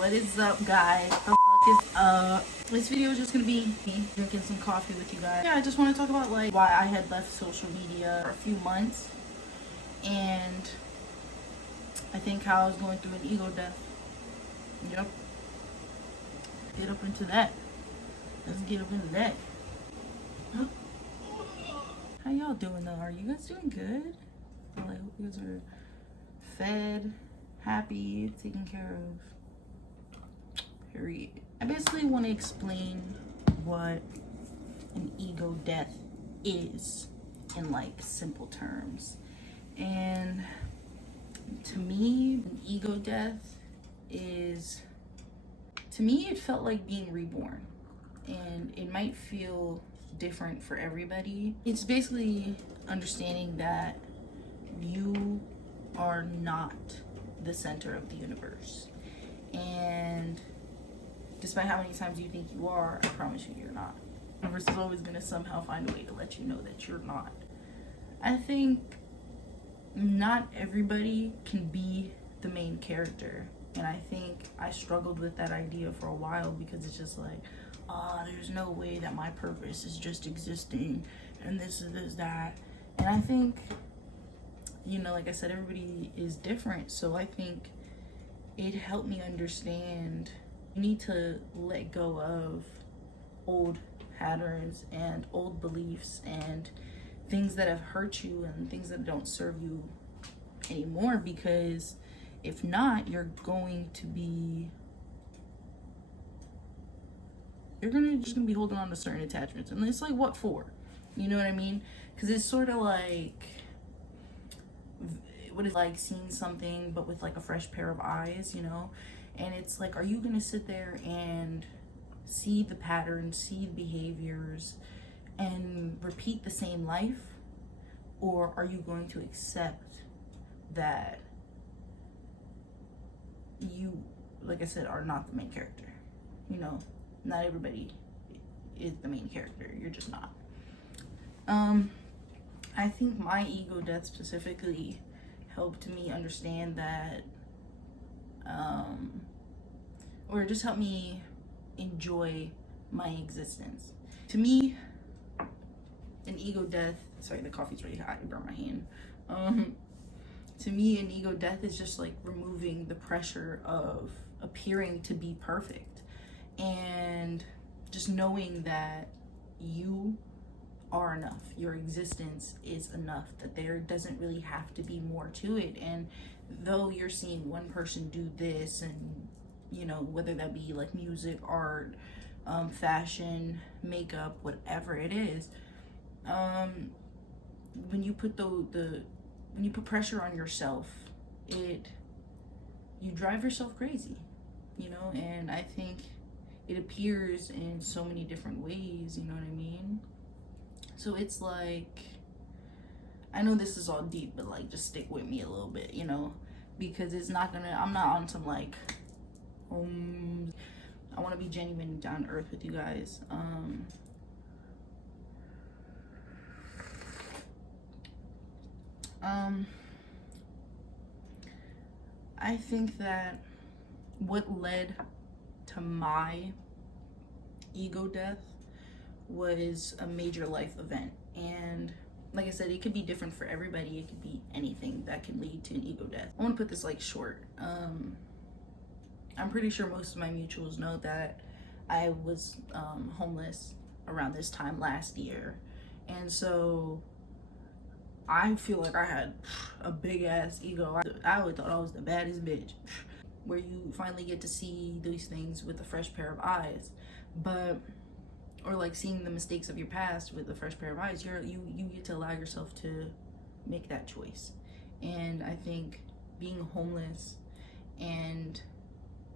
What is up, guys? The fuck is up? This video is just gonna be me drinking some coffee with you guys. Yeah, I just want to talk about like why I had left social media for a few months, and I think how I was going through an ego death. Yep. Get up into that. Let's get up into that. How y'all doing though? Are you guys doing good? I hope you guys are fed, happy, taken care of. Period. I basically want to explain what an ego death is in like simple terms. And to me, an ego death is, to me, it felt like being reborn. And it might feel different for everybody. It's basically understanding that you are not the center of the universe. And despite how many times you think you are, I promise you, you're not. The universe is always going to somehow find a way to let you know that you're not. I think not everybody can be the main character. And I think I struggled with that idea for a while because it's just like, there's no way that my purpose is just existing and this is that. And I think, like I said, everybody is different. So I think it helped me understand you need to let go of old patterns and old beliefs and things that have hurt you and things that don't serve you anymore, because if not, you're just gonna be holding on to certain attachments. And it's like, what for? You know what I mean? Because it's sort of like, what is like seeing something but with like a fresh pair of eyes, and it's like, are you gonna sit there and see the patterns, see the behaviors, and repeat the same life? Or are you going to accept that you, like I said, are not the main character? Not everybody is the main character. You're just not. I think my ego death specifically helped me understand that, or just helped me enjoy my existence. To me, an ego death, sorry, the coffee's really hot, it burned my hand. To me, an ego death is just like removing the pressure of appearing to be perfect, and just knowing that you are enough. Your existence is enough, that there doesn't really have to be more to it. And though you're seeing one person do this, and whether that be like music, art, fashion, makeup, whatever it is, when you put when you put pressure on yourself, you drive yourself crazy, and I think it appears in so many different ways, you know what I mean? So it's like, I know this is all deep, but like, just stick with me a little bit, because I'm not on some like, I want to be genuine and down to earth with you guys. I think that what led to my ego death was a major life event. And like I said, it could be different for everybody. It could be anything that can lead to an ego death. I want to put this like short. I'm pretty sure most of my mutuals know that I was homeless around this time last year. And so I feel like I had a big ass ego. I always thought I was the baddest bitch, where you finally get to see these things with a fresh pair of eyes. Or like seeing the mistakes of your past with a fresh pair of eyes, you get to allow yourself to make that choice. And I think being homeless and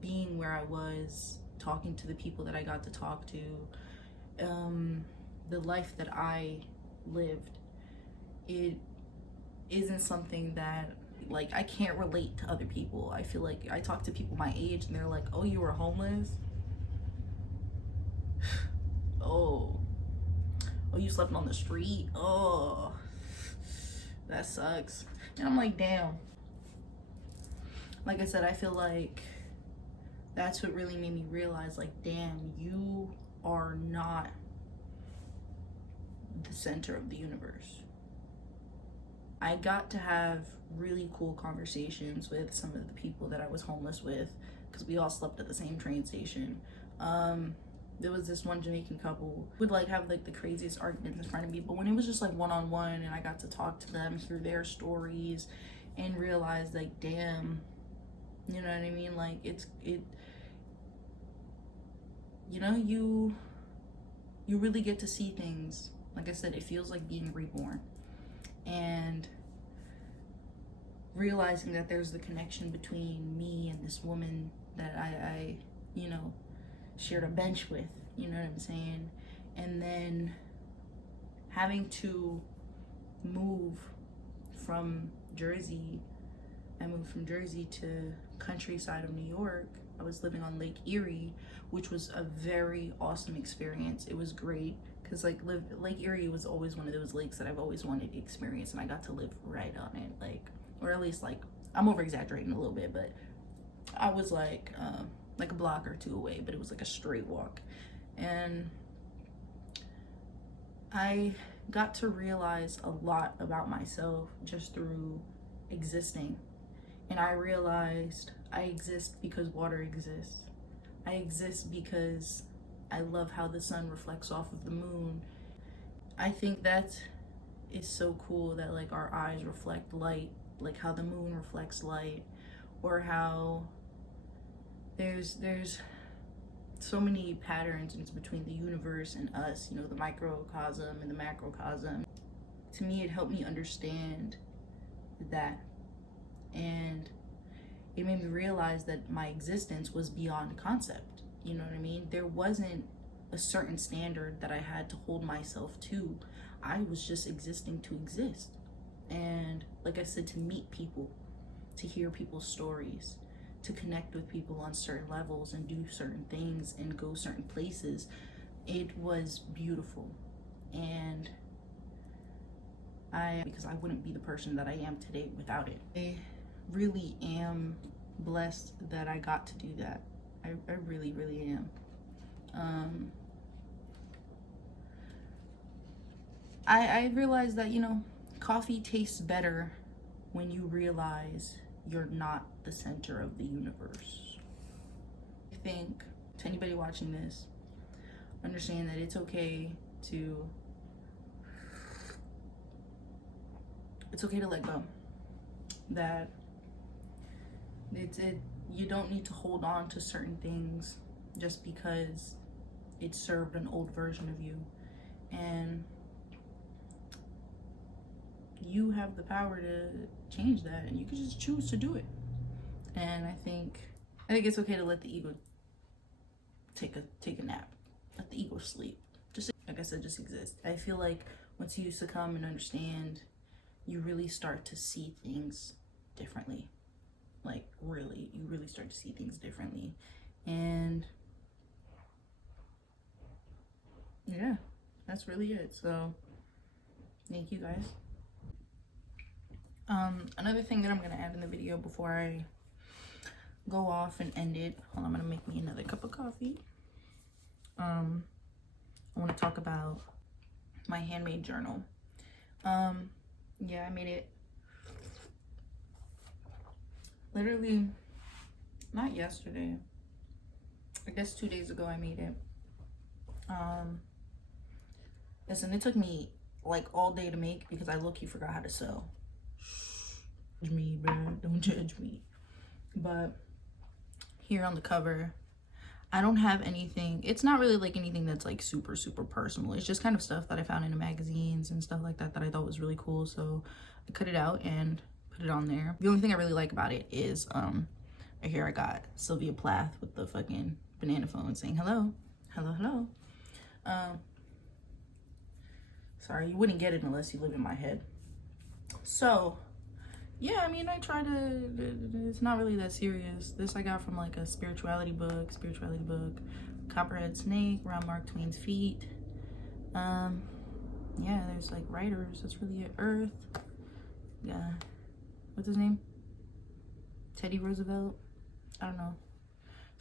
being where I was, talking to the people that I got to talk to, the life that I lived, it isn't something that, like, I can't relate to other people. I feel like I talk to people my age and they're like, oh, you were homeless? Oh, you slept on the street? Oh, that sucks. And I'm like, damn. Like I said, I feel like that's what really made me realize, like, damn, you are not the center of the universe. I got to have really cool conversations with some of the people that I was homeless with, because we all slept at the same train station. There was this one Jamaican couple who would like have like the craziest arguments in front of me, but when it was just like one-on-one and I got to talk to them, hear their stories, and realize like, damn, you know what I mean? Like you really get to see things. Like I said, it feels like being reborn. And realizing that there's the connection between me and this woman that I shared a bench with, you know what I'm saying? And then having to move from Jersey, I moved from Jersey to countryside of New York. I was living on Lake Erie, which was a very awesome experience. It was great because like Lake Erie was always one of those lakes that I've always wanted to experience, and I got to live right on it, like, or at least, like, I'm over exaggerating a little bit, but I was like a block or two away, but it was like a straight walk. And I got to realize a lot about myself just through existing. And I realized I exist because water exists. I exist because I love how the sun reflects off of the moon. I think that is so cool that like our eyes reflect light, like how the moon reflects light, or how there's so many patterns between the universe and us, you know, the microcosm and the macrocosm. To me, it helped me understand that, and it made me realize that my existence was beyond concept. You know what I mean? There wasn't a certain standard that I had to hold myself to. I was just existing to exist. And like I said, to meet people, to hear people's stories, to connect with people on certain levels and do certain things and go certain places. It was beautiful. And because I wouldn't be the person that I am today without it. I really am blessed that I got to do that. I really, really am. I realized that, you know, coffee tastes better when you realize you're not the center of the universe. I think to anybody watching this, understand that it's okay to let go. That you don't need to hold on to certain things just because it served an old version of you. And you have the power to change that, and you can just choose to do it. And I think it's okay to let the ego take a nap. Let the ego sleep. Just, like I said, just exist. I feel like once you succumb and understand, you really start to see things differently. Like, really, you really start to see things differently. And yeah, that's really it. So thank you guys. Another thing that I'm gonna add in the video before I go off and end it, hold on, I'm gonna make me another cup of coffee. I want to talk about my handmade journal. Yeah, I made it literally not yesterday, I guess 2 days ago I made it. Listen, it took me like all day to make because I low-key forgot how to sew. Judge me, bro, don't judge me. But here on the cover, I don't have anything. It's not really like anything that's like super personal. It's just kind of stuff that I found in the magazines and stuff like that that I thought was really cool. So I cut it out and put it on there. The only thing I really like about it is right here I got Sylvia Plath with the fucking banana phone saying hello, hello. Sorry, you wouldn't get it unless you live in my head. So yeah, I mean, I try to, it's not really that serious. This I got from like a spirituality book, Copperhead Snake, around Mark Twain's feet. Yeah, there's like writers, that's really it. Earth, yeah, what's his name? Teddy Roosevelt, I don't know.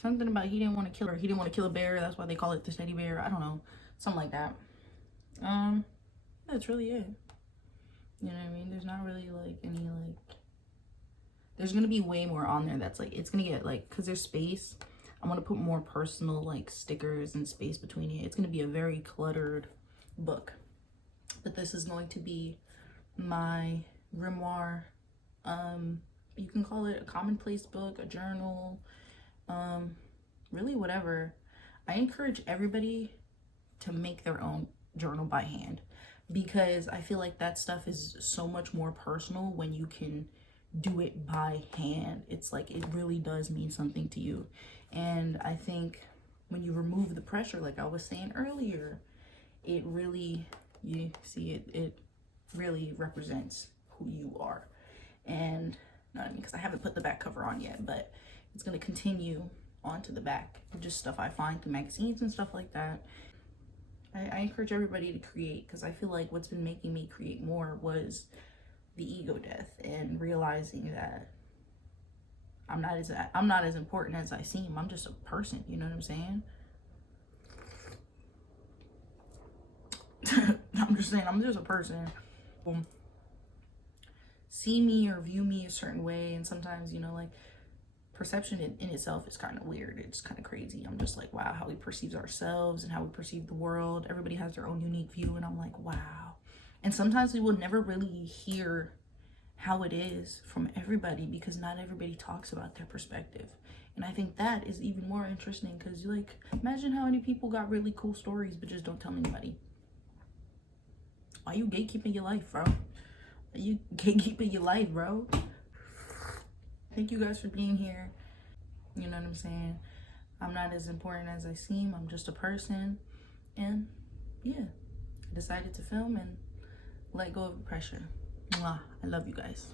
Something about he didn't want to kill her. He didn't want to kill a bear. That's why they call it the teddy bear. I don't know. Something like that. That's really it. You know what I mean? There's not really like any like, there's gonna be way more on there that's like, it's gonna get like, because there's space, I'm gonna put more personal like stickers and space between it. It's gonna be a very cluttered book, but this is going to be my grimoire. You can call it a commonplace book, a journal, really whatever. I encourage everybody to make their own journal by hand, because I feel like that stuff is so much more personal when you can do it by hand. It's like, it really does mean something to you. And I think when you remove the pressure, like I was saying earlier, it really, you see it, it really represents who you are. And not I mean, because I haven't put the back cover on yet, but it's going to continue onto the back, just stuff I find through magazines and stuff like that. I encourage everybody to create, because I feel like what's been making me create more was the ego death, and realizing that I'm not as important as I seem. I'm just a person, you know what I'm saying? I'm just saying, I'm just a person. See me or view me a certain way, and sometimes, you know, like, perception in itself is kind of weird. It's kind of crazy. I'm just like, wow, how we perceive ourselves and how we perceive the world. Everybody has their own unique view, and I'm like, wow. And sometimes we will never really hear how it is from everybody, because not everybody talks about their perspective. And I think that is even more interesting, because like, imagine how many people got really cool stories but just don't tell anybody. Why you gatekeeping your life, bro? Why you gatekeeping your life, bro? Thank you guys for being here. You know what I'm saying? I'm not as important as I seem. I'm just a person. And yeah, I decided to film and let go of the pressure. Mwah. I love you guys.